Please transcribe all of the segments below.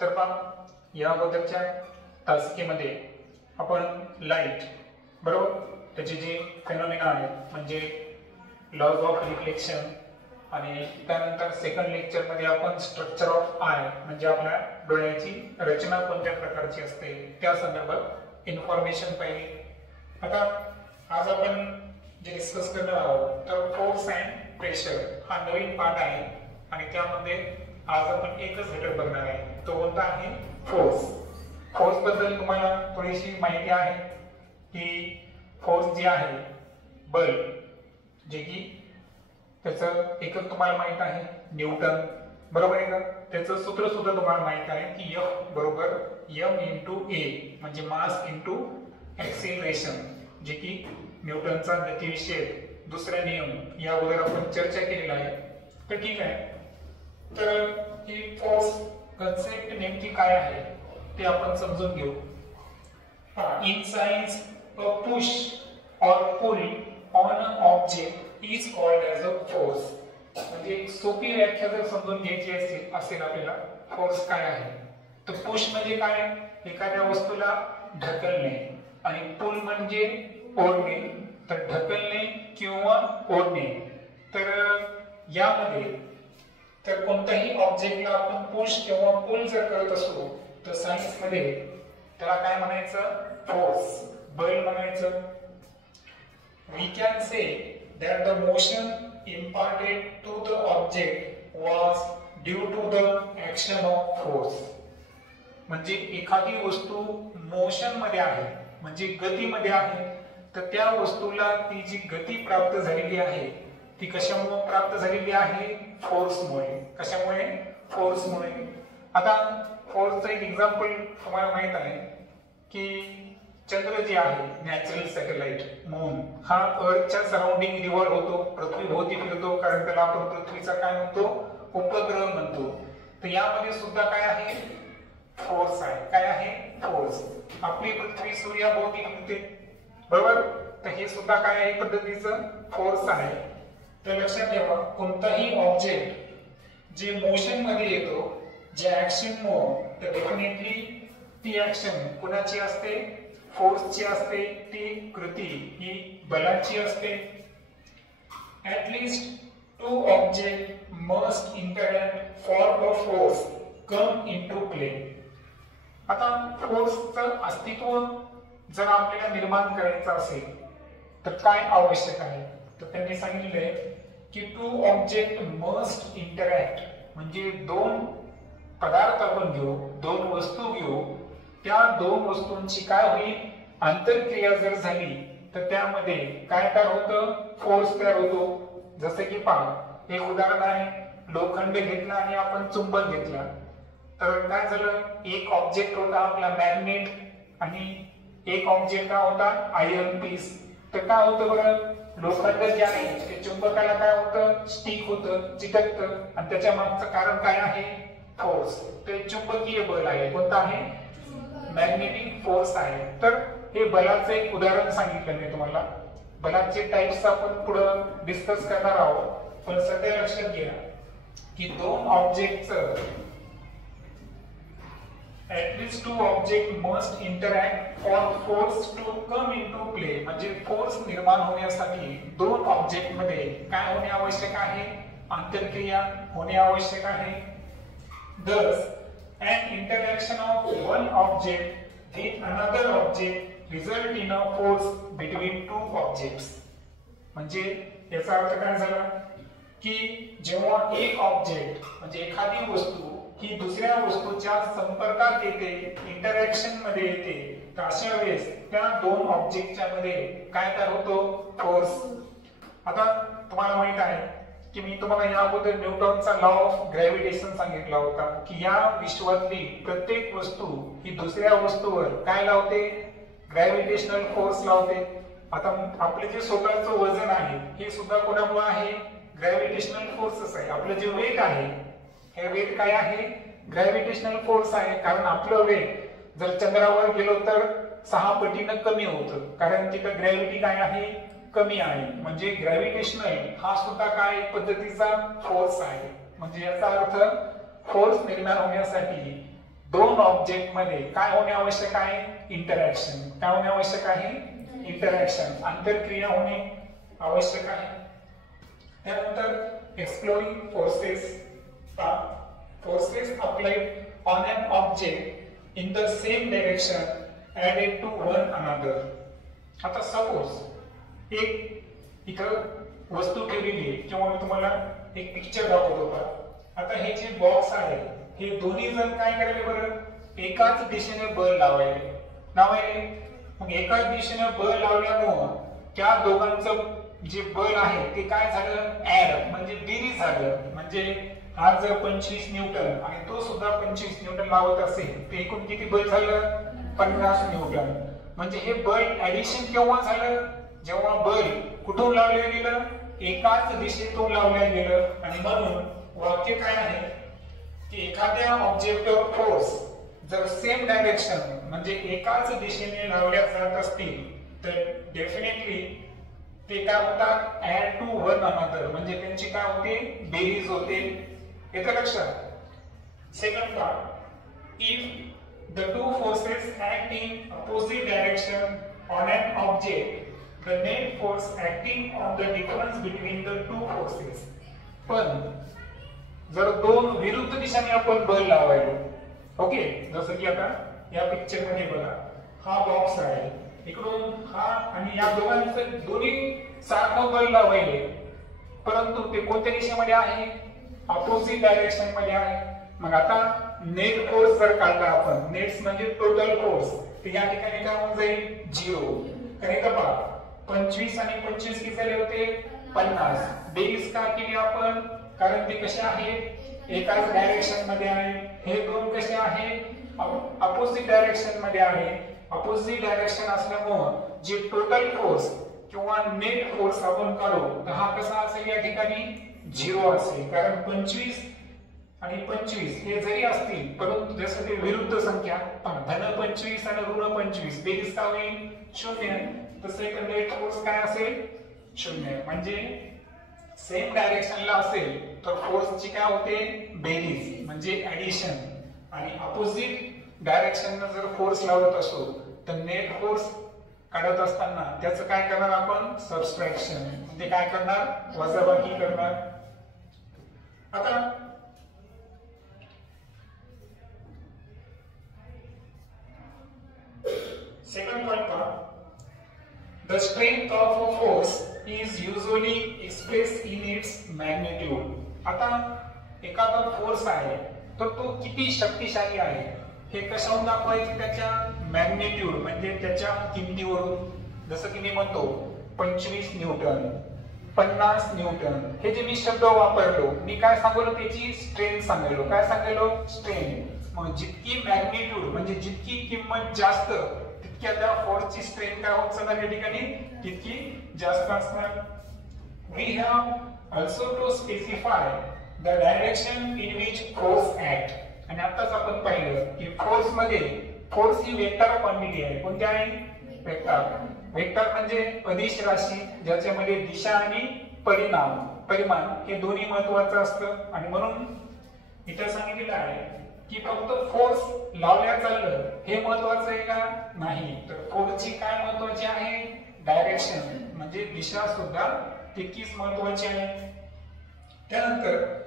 तर पहा या अगोदरच्या तासिकेमध्ये आपण लाईट बरोबर त्याचे जे फेनॉमेना आहेत म्हणजे लॉज ऑफ रिफ्लेक्शन आणि त्यानंतर सेकंड लेक्चर मध्ये आपण स्ट्रक्चर ऑफ आय म्हणजे आपल्या डोळ्याची रचना कोणत्या प्रकारची असते त्या संदर्भात इन्फॉर्मेशन पाहिली। आता आज आपण जे डिस्कस करणार आहोत तर फोर्स अँड प्रेशर हा नवीन पार्ट आहे आणि त्यामध्ये आज आपण एकच घटक बघणार आहे, तो कोणता आहे फोर्स। फोर्स बद्दल तुम्हाला थोडीशी माहिती आहे की फोर्स जे आहे बल जे की त्याचं एकक तुम्हाला माहित आहे न्यूटन बरोबर आहे का। त्याचं सूत्र सुद्धा तुम्हाला माहित आहे की F बरोबर m इंटू a म्हणजे मास इंटू एक्सेलरेशन जे की न्यूटनचा गतिविषयक दुसरा नियम या अगोदर आपण चर्चा केलेला आहे। तर ठीक आहे, तर ही फोर्स कन्सेप्ट नेमकी काय आहे ते आपण समजून घेऊ। इन सायन्स अ पुश और pull on a object is called as a force. म्हणजे एक सोपी व्याख्या जर समजून घ्यायची असेल आपल्याला फोर्स काय आहे तर पुश म्हणजे काय, एखाद्या वस्तूला ढकलणे आणि पुल म्हणजे ओढणे। तर ढकलणे किंवा ओढणे, तर यामध्ये तर कोणत्याही ऑब्जेक्टला आपण पुश किंवा पुल जर करत असलो तर सायन्स मध्ये त्याला काय म्हणायचं, फोर्स बल म्हणायचं। We can say that the motion imparted to the object was due to the action of force। म्हणजे एखादी वस्तू मोशन मध्ये आहे म्हणजे गतीमध्ये आहे तर त्या वस्तूला ती जी गती प्राप्त झालेली आहे ती कशामुळे प्राप्त झालेली आहे, फोर्समुळे। कशामुळे, फोर्समुळे। आता फोर्सचं एक एक्झाम्पल तुम्हाला माहित आहे की चंद्र जे आहे नॅचरल सॅटेलाइट मून हा अर्थच्या सराउंडिंग रिव्हॉल्व होतो, पृथ्वीभोवती फिरतो, कारण त्याला आपण पृथ्वीचा काय म्हणतो, उपग्रह म्हणतो। तर यामध्ये सुद्धा काय आहे, फोर्स आहे। काय आहे, फोर्स। आपली पृथ्वी सूर्याभोवती फिरते बरोबर, तर हे सुद्धा काय आहे पद्धतीचं फोर्स आहे। तर लक्षात ठेवा कोणताही ऑब्जेक्ट जे मोशन मध्ये येतो जे ऍक्शन मुळे तर डेफिनेटली ती ऍक्शन कोणाची असते, फोर्सची असते। ती कृती ही बलाची असते। At least two objects must interact for a force come into play। आता फोर्सचं अस्तित्व जर आपल्याला निर्माण करायचं असेल तर काय आवश्यक आहे, तर त्यांनी सांगितलंय की टू ऑब्जेक्ट मस्ट इंटरॅक्ट म्हणजे दोन पदार्थ आपण घेऊ, दोन वस्तू घेऊ, त्या दोन वस्तूंची काय होईल, आंतरक्रिया जर झाली तर त्यामध्ये काय तयार होतं, फोर्स तयार होतो। जसे की पहा एक उदाहरण आहे, लोखंड घेतला आणि आपण चुंबक घेतला तर काय झालं, एक ऑब्जेक्ट होता आपला मॅग्नेट आणि एक ऑब्जेक्ट का होता आयर्न पीस। तर काय होतं बरं, लोखंड जे आहे ते चुंबकाला काय होतं, स्टिक होतं, चिटकतं आणि त्याच्या मागचं कारण काय आहे, फोर्स। ते चुंबकीय बल आहे, कोणतं आहे, मॅग्नेटिक फोर्स आहे। तर हे बलाचं एक उदाहरण सांगितलं मी तुम्हाला। बलाचे टाइप्स आपण पुढे डिस्कस करणार आहोत, पण सध्या लक्षात घ्या की दोन ऑब्जेक्टचं at least two objects must interact for force to come into play। म्हणजे फोर्स निर्माण होण्यासाठी दोन ऑब्जेक्ट मध्ये काय होणे आवश्यक आहे, आंतरक्रिया होणे आवश्यक आहे। Thus an interaction of one object with another object result in a force between two objects। म्हणजे याचा अर्थ काय झाला की जेव्हा एक ऑब्जेक्ट म्हणजे एखादी वस्तू ही दुसऱ्या वस्तूच्या संपर्कात येते, इंटरॅक्शन मध्ये येते, तर अशा वेळेस त्या दोन ऑब्जेक्टच्या मध्ये काय तयार होतो, फोर्स। आता तुम्हाला माहित आहे की मी तुम्हाला या अगोदर न्यूटनचा लॉ ऑफ ग्रॅव्हिटेशन सांगितला होता की या विश्वातली प्रत्येक वस्तू ही दुसऱ्या वस्तूवर काय लावते, ग्रॅव्हिटेशनल फोर्स लावते। आता आपले जे स्वतःचं वजन आहे हे सुद्धा कोणामुळे आहे, ग्रॅव्हिटेशनल फोर्सच आहे। आपलं जे वेट आहे हे वेट काय आहे, ग्रॅव्हिटेशनल फोर्स आहे। कारण आपलं वेट जर चंद्रावर गेलो तर 6 पटीनं कमी होतं, कारण तिथं ग्रॅव्हिटी काय आहे, कमी आहे। म्हणजे ग्रॅव्हिटेशनल हा सुद्धा काय एक पद्धतीचा फोर्स आहे। म्हणजे याचा अर्थ फोर्स निर्माण होण्यासाठी दोन ऑब्जेक्ट मध्ये काय होणे आवश्यक आहे? इंटरॅक्शन. काय होणे आवश्यक आहे? इंटरॅक्शन, आंतरक्रिया होणे आवश्यक आहे. त्यानंतर exploring forces. Forces applied on an object in the same direction added to one another. आता सपोज एक इथं वस्तू ठेवलेली आहे किंवा मी तुम्हाला एक पिक्चर दाखवतो का. आता हे जे बॉक्स आहे हे दोन्ही जण काय करायले बरं? एकाच दिशेने बल लावायले. मग एकाच दिशेने बल लावल्यामुळं त्या दोघांचं जे बल आहे ते काय झालं? ऍड म्हणजे बेरीज झालं. म्हणजे हा जर 25 न्यूटन आणि तो सुद्धा 25 न्यूटन लावत असेल तर एकूण किती बल झालं? 50 न्यूटन. म्हणजे हे बल ऍडिशन केव्हा झालं? जेव्हा बल कुठून लावलं गेलं? एकाच दिशेतून लावलं गेलं. आणि म्हणून वाक्य काय आहे की एखाद्या ऑब्जेक्टवर फोर्स जर सेम डायरेक्शन म्हणजे एकाच दिशेने लावल्या जात असतील तर डेफिनेटली ते काय होतात? ऍड टू वन अनदर, म्हणजे त्यांची काय होते? बेरीज होते. येतं लक्षात? Second part, if the two forces act in opposite direction on an object the net force acting on the difference between the two forces. पण जर दोन विरुद्ध दिशांनी आपण बल लावायलो, ओके, जसं की आता या पिक्चर मध्ये बघा, हा बॉक्स आहे, इकडून हा आणि या दोघांचं दोन्ही सारखं बल लावायले, परंतु ते कोणत्या दिशेमध्ये आहे? अपोजिट डायरेक्शन मध्ये आहे. मग आता नेट फोर्स जर काढला आपण, नेट्स म्हणजे टोटल फोर्स, तर या ठिकाणी काय होऊन जाईल? 0. कारण इथं पहा 25 आणि 25 किती झाले होते? 50. बेरीज का केली आपण? कारण ते कसे आहे? एकाच डायरेक्शन मध्ये आहे. हे दोन कसे आहे? अपोजिट डायरेक्शन मध्ये आहे. अपोजिट डायरेक्शन असल्यामुळे जे टोटल फोर्स किंवा नेट फोर्स आपण काढू तर हा कसा असेल? या ठिकाणी 0 असेल. कारण 25 आणि 25 हे जरी असतील परंतु जसं ते विरुद्ध संख्या, धन 25 आणि ऋण 25 बेरीज काय होईल? 0. तसं एक नेट फोर्स काय असेल? 0. म्हणजे सेम डायरेक्शनला असेल तर फोर्सची काय होते? बेरीज म्हणजे ऍडिशन. आणि अपोजिट डायरेक्शनला जर फोर्स लावत असो तर नेट फोर्स काढत असताना त्याचं काय करणार आपण? सबट्रॅक्शन म्हणजे काय करणार? वजाबाकी करणार. आता सेकंड पॉइंट पहा, the strength of a force is usually expressed in its magnitude. आता एखादा फोर्स आहे तर तो किती शक्तिशाली आहे हे कशावरून दाखवायचे? त्याच्या मॅग्निट्यूड म्हणजे त्याच्या किमतीवरून. जसं की मी म्हणतो 25 न्यूटन, 50 न्यूटन, हे जे मी शब्द वापरलो, मी काय सांगलो? त्याची स्ट्रेंथ सांगलो. काय सांगलो? स्ट्रेंथ. मग जितकी मॅग्निट्यूड म्हणजे जितकी किंमत जास्त तितक्या त्या फोर्सची स्ट्रेंथ काय होत जाणार या ठिकाणी? तितकी जास्त असणार. We have also to specify the direction in which force act. आणि आताच आपण पाहिलं की फोर्स मध्ये फोर्स ही वेक्टर क्वांटिटी आहे. कोणती आहे? वेक्टर. वेक्टर म्हणजे अदिश राशी ज्याच्यामध्ये दिशा आणि परिमाण हे दोन्ही महत्वाचं असतं. आणि म्हणून इथं सांगितलेलं आहे की फक्त फोर्स लावल्या चाललं हे महत्वाचं आहे का? नाही. तर फोर्सची काय महत्वाची आहे? डायरेक्शन म्हणजे दिशा सुद्धा तितकीच महत्वाची आहे. त्यानंतर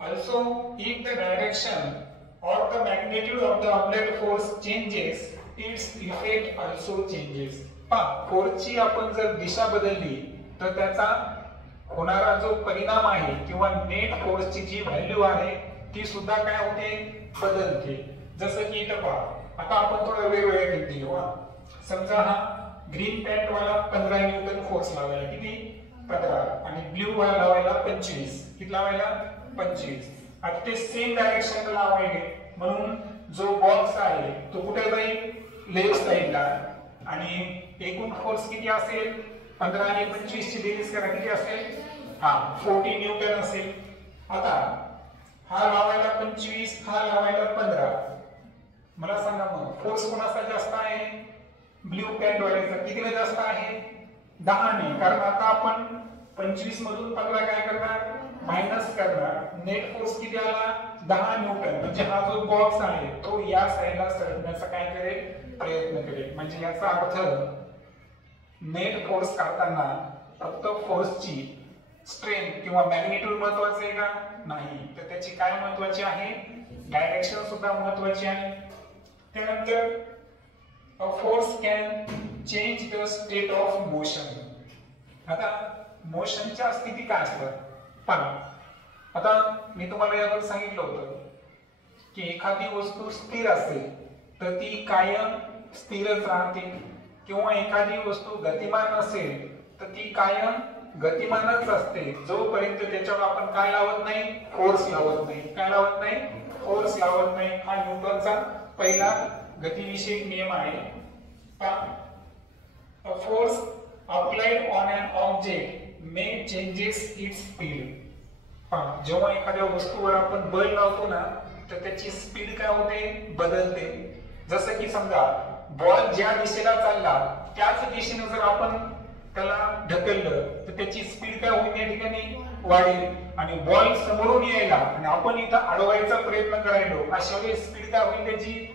also if the direction or the magnitude of the applied force changes its effect also changes. फोर्सची आपण जर दिशा बदलली तर त्याचा होणारा जो परिणाम आहे किंवा नेट फोर्सची जी व्हॅल्यू आहे ती सुद्धा काय होते? बदलते. जसं की इथं पहा, आता आपण थोडं वेगवेगळ्या किमती घेऊ. समजा हा ग्रीन पॅन्ट वाला 15 न्यूटन फोर्स लावायला, किती? 15. आणि ब्ल्यू वाला लावायला 25. किती लावायला? 25. आता ते सेम डायरेक्शन लावायले म्हणून जो बॉक्स आहे तो कुठे जाईल? लेफ्ट साइडला. आणि एकूण फोर्स किती असेल? 15 आणि 25 ची बेरीज करा, किती असेल? 40 न्यूटन असेल. आता हा लावायला 25, हा लावायला 15. मला सांगा मग फोर्स कोणाचा जास्त आहे? Blue pant वाल्याचा. कितीने जास्त आहे? 10 ने. कारण आता आपण 25 मधून 15 काय करणार? मायनस करणार, नेट फोर्स किती आला 10 न्यूटन, म्हणजे हा जो बॉक्स आहे तो या साईडला सरकण्याचा काय करेल प्रयत्न करेल. म्हणजे याचा अर्थ नेट फोर्स काढताना फक्त फोर्सची स्ट्रेंथ किंवा मॅग्निट्यूड महत्वाचे आहे का नाही, तर त्याची काय महत्वाची आहे डायरेक्शन सुद्धा महत्वाची आहे. त्यानंतर a force can change the state of motion. आता मोशनच्या स्थिती काय असतात पहा. आता मी तुम्हाला यावर सांगितलं होतं की एखादी वस्तू स्थिर असेल तर ती कायम स्थिरच राहते, किंवा एखादी वस्तू गतिमान असेल तर ती कायम गतिमानच असते जोपर्यंत त्याच्यावर आपण काय लावत नाही फोर्स लावत नाही. काय लावत नाही फोर्स लावत नाही. हा न्यूटनचा पहिला गतिविषयक नियम आहे. A force applied on an object may changes its speed. जेव्हा एखाद्या वस्तूवर आपण बल लावतो ना तर त्याची स्पीड काय होते बदलते. जसं की समजा बॉल ज्या दिशेला चालला त्याच दिशेने जर आपण त्याला ढकललं तर त्याची स्पीड काय होईल या ठिकाणी वाढेल, आणि बॉल समोरून यायला आणि आपण इथं अडवायचा प्रयत्न करायलो अशा वेळेस स्पीड काय होईल त्याची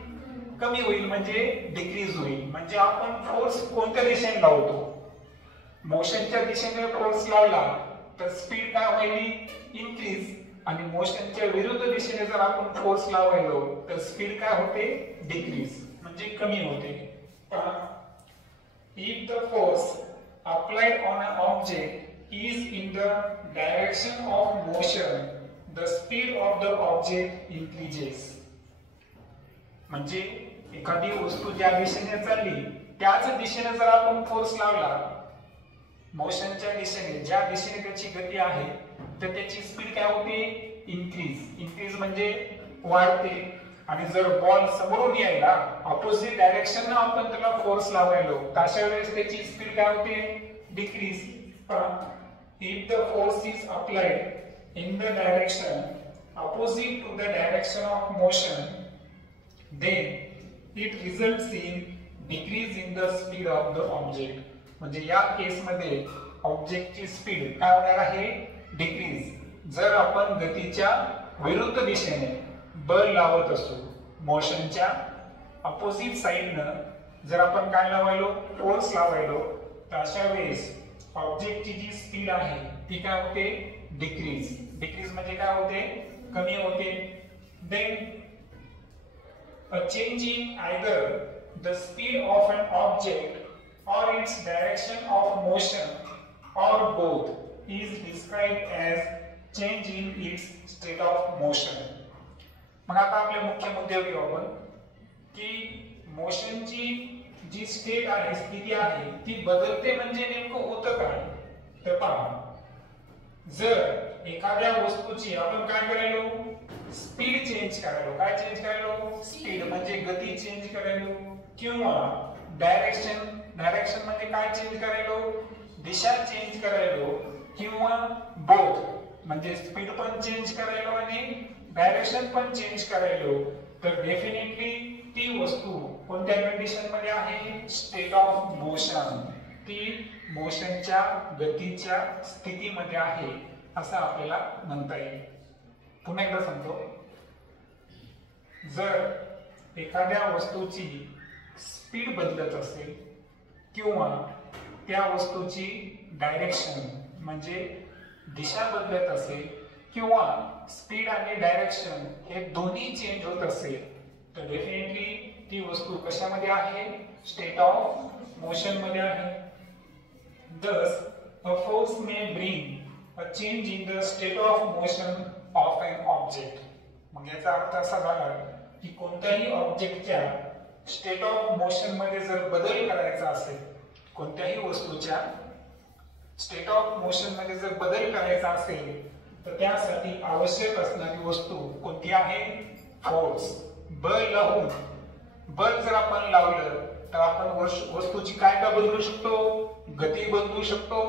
कमी होईल, म्हणजे डिक्रीज होईल. म्हणजे आपण फोर्स कोणत्या दिशेने लावतो, मोशनच्या दिशेने फोर्स लावला तर स्पीड काय होईल इनक्रीज, आणि मोशनच्या विरुद्ध दिशेने जर आपण फोर्स लावायलो तर स्पीड काय होते डिक्रीज, म्हणजे कमी होते. If the force applied on an object is in the direction of motion, the speed of the object increases. म्हणजे एखादी वस्तू ज्या दिशेने चालली त्याच दिशेने जर आपण फोर्स लावला, मोशनच्या दिशेने ज्या दिशेने त्याची गती आहे तर त्याची स्पीड काय होते इनक्रीज. इनक्रीज म्हणजे वाढते. आणि जर बॉल समोरून यायला ऑपोजिट डायरेक्शन आपण त्याला फोर्स लावायलो तर अशा वेळेस त्याची स्पीड काय होते decrease. If the force is applied in the direction opposite to the direction of motion then it results in decrease in the speed of the object. म्हणजे या केस मध्ये ऑब्जेक्टची स्पीड काय होणार आहे डिक्रीज. जर आपण गतीच्या विरुद्ध दिशेने बल लावत असू, मोशनच्या अपोजिट साइडनं जर आपण काय लावायलो फोर्स लावायलो तर अशा वेळेस ऑब्जेक्टची जी स्पीड आहे ती काय होते डिक्रीज. डिक्रीज म्हणजे काय होते कमी होते. Then a change in either the speed of an object or its direction of motion or both is described as change in its state of motion. मग आता आपले मुख्य मुद्दे घेऊ आपण की मोशनची जी स्टेट आहे स्थिती आहे ती बदलते म्हणजे नेमकं होतं काय. तर पहा जर एखाद्या वस्तूची आपण काय करायलो स्पीड चेंज करायलो. काय चेंज करायलो स्पीड म्हणजे गती चेंज करायलो, किंवा डायरेक्शन म्हणजे काय चेंज करायलो दिशा चेंज करायलो, किंवा बोथ म्हणजे स्पीड पण चेंज करायलो आणि डायरेक्शन पण चेंज करायलो, तर डेफिनेटली ती वस्तू कोणत्या कंडिशन मध्ये आहे स्टेट ऑफ मोशन. ती मोशनच्या गतीच्या स्थितीमध्ये आहे असं आपल्याला म्हणता येईल. पुन्हा एकदा सांगतो, जर एखाद्या वस्तूची स्पीड बदलत असेल किंवा त्या वस्तूची डायरेक्शन म्हणजे दिशा बदलत असेल किंवा स्पीड आणि डायरेक्शन हे दोन्ही चेंज होत असेल तर डेफिनेटली ती वस्तू कशामध्ये आहे स्टेट ऑफ मोशन मध्ये आहे. Thus, a force may bring a change in the state of motion of an object. मग याचा अर्थ असा झाला की कोणत्याही ऑब्जेक्टच्या स्टेट ऑफ मोशन मध्ये जर बदल करायचा असेल, कोणत्याही वस्तूच्या स्टेट ऑफ मोशन मध्ये जर बदल करायचा असेल तर त्यासाठी आवश्यक असणारी वस्तू कोणती आहे फोर्स. बल लावून बल जर आपण लावलं तर आपण वस्तूची काय काय बदलू शकतो गती बदलू शकतो,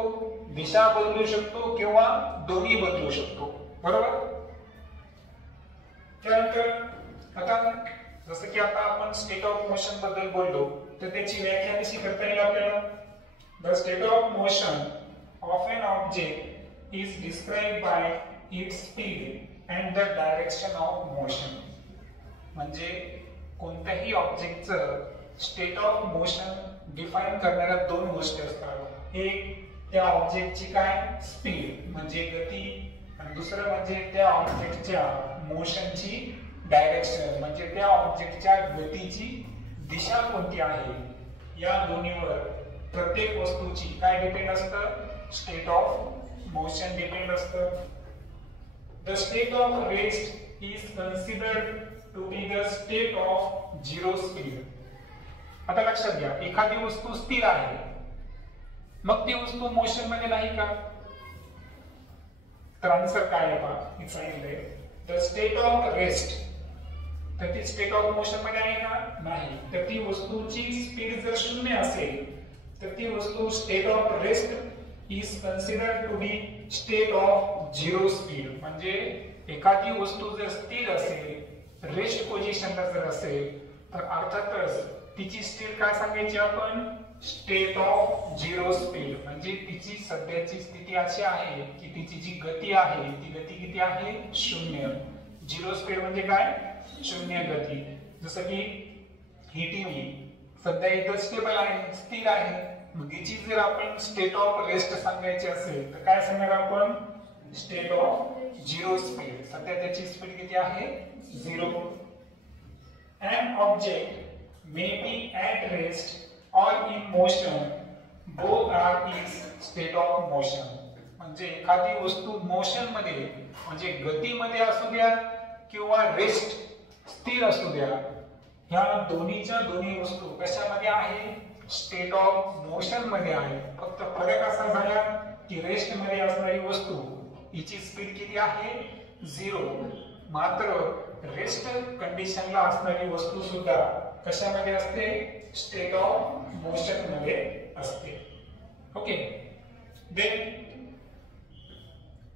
दिशा बदलू शकतो किंवा दोन्ही बदलू शकतो. बरोबर. त्यानंतर आता जसं की आता आपण स्टेट ऑफ मोशन बद्दल बोललो तर त्याची व्याख्या कशी करता येईल आपल्याला. The state of motion of an object is described bye its speed and the direction of motion. म्हणजे कोणत्याही ऑब्जेक्टचं स्टेट ऑफ मोशन डिफाईन करणाऱ्या दोन गोष्टी असतात. एक त्या ऑब्जेक्टची काय स्पीड म्हणजे गती, आणि दुसरं म्हणजे त्या ऑब्जेक्टच्या मोशनची डायरेक्शन म्हणजे त्या ऑब्जेक्टच्या गतीची दिशा कोणती आहे. या दोन्हीवर प्रत्येक वस्तूची काय डिपेंड असतं, स्टेट ऑफ मोशन डिपेंड असतं. The state of rest is considered to be the state of zero speed. आता लक्षात घ्या, एखादी वस्तू स्थिर आहे मग ती वस्तू मोशन मध्ये नाही का, तर आन्सर काय आहे पहा, इट्स सांगितलंय द स्टेट ऑफ रेस्ट, तर ती स्टेट ऑफ मोशन मध्ये आहे का, नाही. तर ती वस्तूची स्पीड जर शून्य असेल तर ती वस्तू state of rest is considered to be state of zero speed. म्हणजे एखादी वस्तू जर स्थिर असेल, रेस्ट पोझिशनला जर असेल, तर अर्थातच तिची स्पीड काय सांगायची आपण, स्टेट ऑफ झिरो स्पीड. म्हणजे तिची सध्याची स्थिती अशी आहे की तिची जी गती आहे ती गती किती आहे, शून्य. झिरो स्पीड म्हणजे काय, शून्य गती. जसं की ही टीव्ही सध्या इथं स्टेबल आहे, स्थिर आहे. मग हिची जर आपण स्टेट ऑफ रेस्ट सांगायची असेल तर काय सांगणार आपण, स्टेट ऑफ झिरो स्पीड. सध्या त्याची स्पीड किती आहे, zero. An object may be at rest or in motion, both are its state of motion. म्हणजे एखादी वस्तू मोशन मध्ये म्हणजे गतीमध्ये असू द्या किंवा रेस्ट स्थिर असू द्या, ह्या दोन्हीच्या दोन्ही वस्तू कशामध्ये आहे, स्टेट ऑफ मोशन मध्ये आहे. फक्त फरक असा झाला की रेस्ट मध्ये असणारी वस्तू हिची स्पीड किती आहे, झिरो. मात्र रेस्ट कंडिशनला असणारी वस्तू सुद्धा कशामध्ये असते, स्टेट ऑफ मोशन मध्ये असते. ओके. देन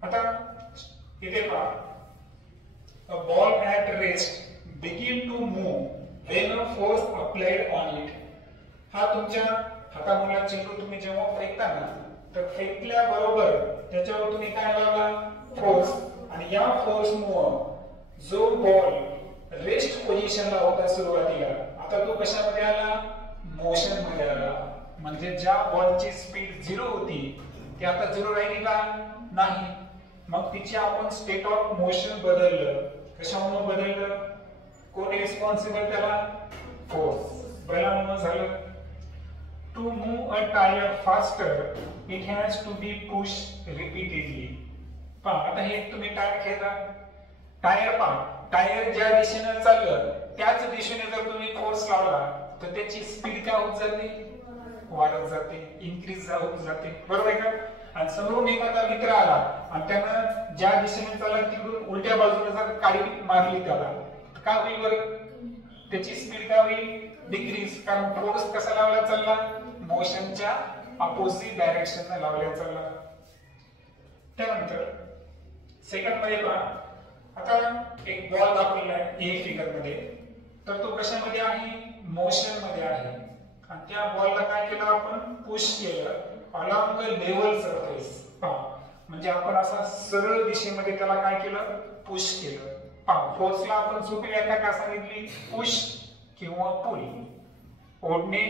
आता इथे पहा, a ball at rest begin to move when a force applied on it. हा तुमच्या हातामधला चेंडू तुम्ही जेव्हा फेकता ना, तर फेकल्याबरोबर त्याच्यावर तुम्ही काय लावला, फोर्स. आणि या फोर्समुळे जो बॉल रेस्ट पोझिशनला होता सुरुवातीला, आता तो कशामध्ये आला, मोशन मध्ये आला. म्हणजे ज्या बॉलची स्पीड झिरो होती ती आता झिरो राहिली का, नाही. मग तिची आपण स्टेट ऑफ मोशन बदललं. कशामुळे बदललं, कोण रिस्पॉन्सिबल त्याला, फोर्स. बलामुळे झालं. To move a tyre faster it has to be push repeatedly. पहा आता हे तुम्ही टायर खेळता, टायर पहा, टायर ज्या दिशेने चाललं त्याच दिशेने जर तुम्ही फोर्स लावला तर त्याची स्पीड काय होत जाते, वाढत जाते, इन्क्रीज होत जाते, बरोबर आहे का. आणि समोरून एखादा मित्र आला आणि त्यानं ज्या दिशेने चालला तिकडून उलट्या बाजूने जर काडी मारली त्याला, काय होईल बरं, त्याची स्पीड काय होईल, डिक्रीज. कारण फोर्स कसा लावला चालला, मोशनच्या अपोजिट डायरेक्शनने लावला चालला. त्यानंतर सेकंड मध्ये पहा, आता एक बॉल दाखवलेला आहे ए फिगर मध्ये, तर तो कशामध्ये आहे, मोशन मध्ये आहे. आणि त्या बॉलला काय केलं आपण, पुश केलं अलॉंग द लेवल सरफेस. पहा म्हणजे आपण असा सरळ दिशेमध्ये त्याला काय केलं, पुश केलं. पहा फोर्सला आपण सोपी व्याख्या काय सांगितली, पुश किंवा पुल, ओढणे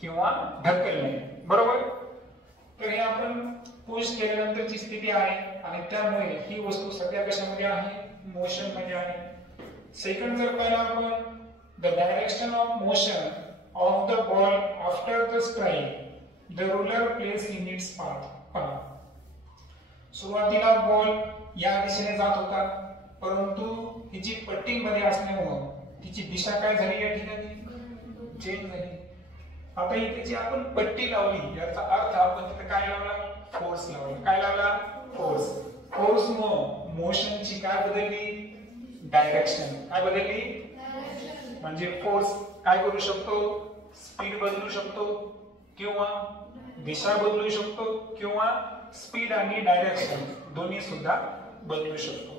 किंवा ढकलणे, बरोबर. तर हे आपण पुश केल्यानंतरची स्थिती आहे आणि त्यामुळे ही वस्तू सध्या कशामध्ये आहे, मोशन मध्ये आहे. सेकंड जर पाहिलं आपण, the direction of motion of the ball after the strike, the ruler place in its path. सुरुवातीला बॉल या दिशेने जात होता, परंतु हिची पट्टी मध्ये असल्यामुळे तिची दिशा काय झाली, या ठिकाणी चेंज झाली. आता इथे जी आपण पट्टी लावली याचा अर्थ आपण तिथे काय लावला, फोर्स लावला. काय लावला, फोर्स. फोर्स मोशनची काय बदलली, डायरेक्शन. काय बदलली, म्हणजे फोर्स काय करू शकतो, स्पीड बदलू शकतो किंवा दिशा बदलू शकतो किंवा स्पीड आणि डायरेक्शन दोन्ही सुद्धा बदलू शकतो.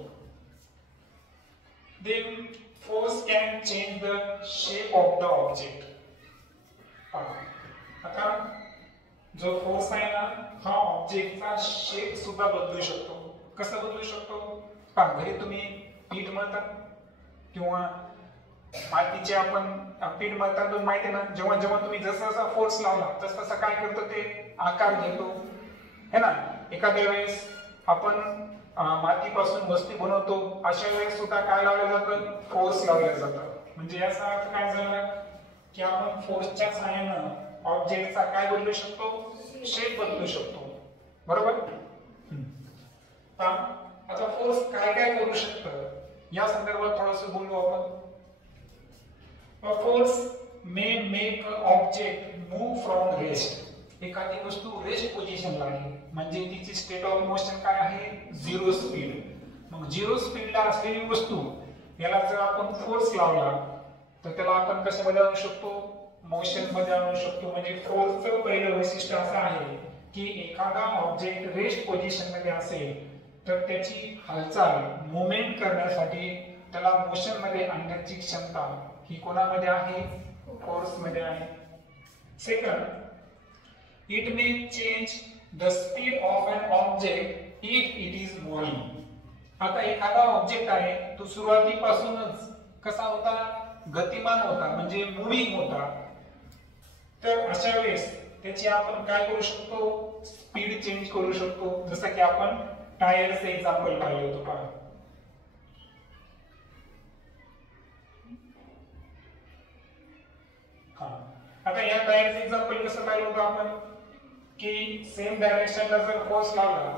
Then force can change the shape of the object. आता जो फोर्स आहे ना, हा ऑब्जेक्टचा शेप सुद्धा बदलू शकतो. कसं बदलू शकतो? पहा, घरी तुम्ही पीठ मळता किंवा मातीचे आपण पीठ मळताना माहिती आहे ना, जेव्हा जेव्हा तुम्ही जसा जसा फोर्स लावला तस तसा काय करतो ते आकार घेतो है ना. एखाद्या वेळेस आपण मातीपासून वस्तू बनवतो, अशा वेळेस सुद्धा काय लावलं जातं? फोर्स लावलं जातं. म्हणजे याचा अर्थ काय झाला की आपण फोर्सच्या सहाय्याने ऑब्जेक्टचा काय बदलू शकतो? शेप बदलू शकतो. बरोबर. आता फोर्स काय काय करू शकतं या संदर्भात थोडंसं बोलू आपण. Force may make object move from rest. एखादी वस्तू रेस्ट पोझिशनला आहे म्हणजे तिची स्टेट ऑफ मोशन काय आहे? Zero speed. मग झिरो स्पीडला असलेली वस्तू याला जर आपण फोर्स लावला तर त्याला आपण कशामध्ये आणू शकतो? मोशन मध्ये आणू शकतो. म्हणजे फोर्सचं पहिलं वैशिष्ट्य असं आहे की एखादा ऑब्जेक्ट रेस्ट पोझिशन मध्ये असेल तर त्याची हालचाल मुवमेंट करण्यासाठी त्याला मोशन मध्ये आणण्याची क्षमता ही कोणामध्ये आहे? फोर्स मध्ये आहे. Second, it may change the speed of an object if it is moving. आता एखादा ऑब्जेक्ट आहे तो सुरुवातीपासूनच कसा होता? गतिमान होता म्हणजे मूव्हिंग होता. तर अशा वेळेस त्याची आपण काय करू शकतो? स्पीड चेंज करू शकतो. जसं की आपण टायरचं एक्झाम्पल पाहिलं होतं पहा. आता या टायरचं एक्झाम्पल कसं पाहिलं होतं आपण की सेम डायरेक्शनला जर फोर्स लावला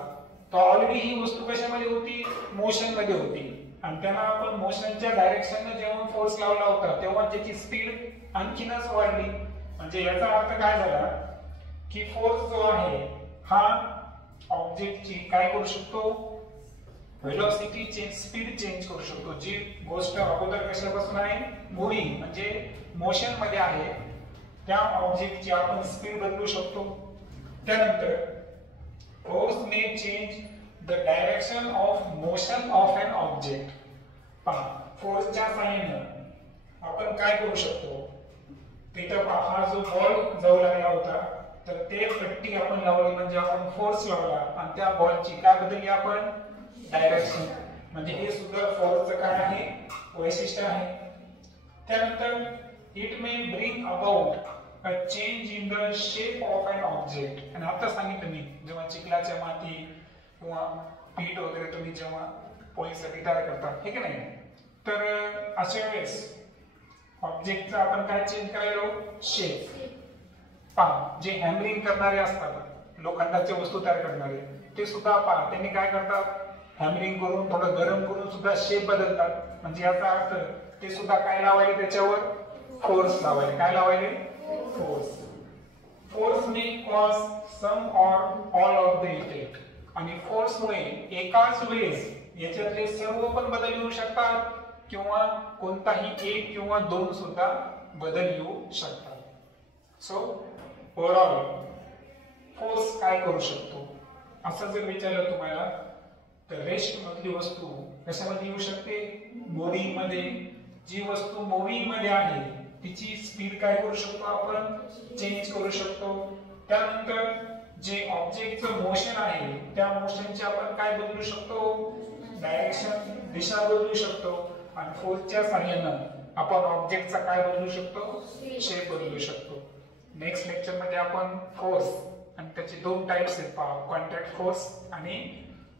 तर ऑलरेडी ही वस्तू कशामध्ये होती? मोशन मध्ये होती. आणि त्यांना आपण मोशनच्या डायरेक्शनने जेव्हा फोर्स लावला होता तेव्हा त्याची स्पीड आणखीनच वाढली. म्हणजे याचा अर्थ काय झाला की फोर्स जो आहे हा ऑब्जेक्टची काय करू शकतो? व्हेलॉसिटी चेंज, स्पीड चेंज करू शकतो. जी गोष्ट अगोदर कशापासून आहे? मूव्हिंग म्हणजे मोशन मध्ये आहे त्या ऑब्जेक्टची आपण स्पीड बदलू शकतो. त्यानंतर force may change the direction of motion of an object. पहा, फोर्सच्या सहाय्याने आपण काय करू शकतो? तिथं हा जो बॉल जाऊ लागला होता तर ते पट्टी आपण लावली म्हणजे आपण फोर्स लावला आणि त्या बॉलची काय बदलली आपण? डायरेक्शन. म्हणजे हे सुद्धा फोर्सचं काय आहे? वैशिष्ट्य आहे. त्यानंतर it may bring about a change in the shape of an object. आणि आता सांगितलं मी जेव्हा चिखलाच्या माती किंवा पीठ वगैरे तुम्ही जेव्हा पोळीसाठी तयार करता हे की नाही, तर अशा वेळेस ऑब्जेक्टचा आपण काय चेंज करायलो? शेप. पहा, जे हॅमरिंग करणारे असतात लोखंडाच्या वस्तू तयार करणारे ते सुद्धा पहा त्यांनी काय करतात? हॅमरिंग करून थोडं गरम करून सुद्धा शेप बदलतात. म्हणजे याचा अर्थ ते सुद्धा काय लावायले? त्याच्यावर फोर्स लावायले. काय लावायले? Force. Force may cause some or all of the effect. आणि फोर्समुळे एकाच वेळेस याच्यातले सर्व पण बदल येऊ शकतात किंवा कोणताही एक किंवा दोन सुद्धा बदल येऊ शकतात. सो ओव्हरऑल फोर्स काय करू शकतो असं जर विचारलं तुम्हाला तर रेस्ट मधली वस्तू कशामध्ये येऊ शकते? मूव्हिंग मध्ये. जी वस्तू मूव्हिंग मध्ये आहे तिची स्पीड काय करू शकतो? आपण चेंज करू शकतो. त्यानंतर जे ऑब्जेक्टचं मोशन आहे त्या मोशनची आपण काय बदलू शकतो? डायरेक्शन, दिशा बदलू शकतो. आणि फोर्सच्या सहाय्याने आपण ऑब्जेक्टचा काय बदलू शकतो? शेप बदलू शकतो. नेक्स्ट लेक्चर मध्ये आपण फोर्स आणि त्याचे दोन टाइप्स आहेत पहा, कॉन्टॅक्ट फोर्स आणि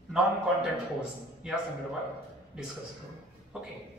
नॉन कॉन्टॅक्ट फोर्स या संदर्भात डिस्कस करू. ओके.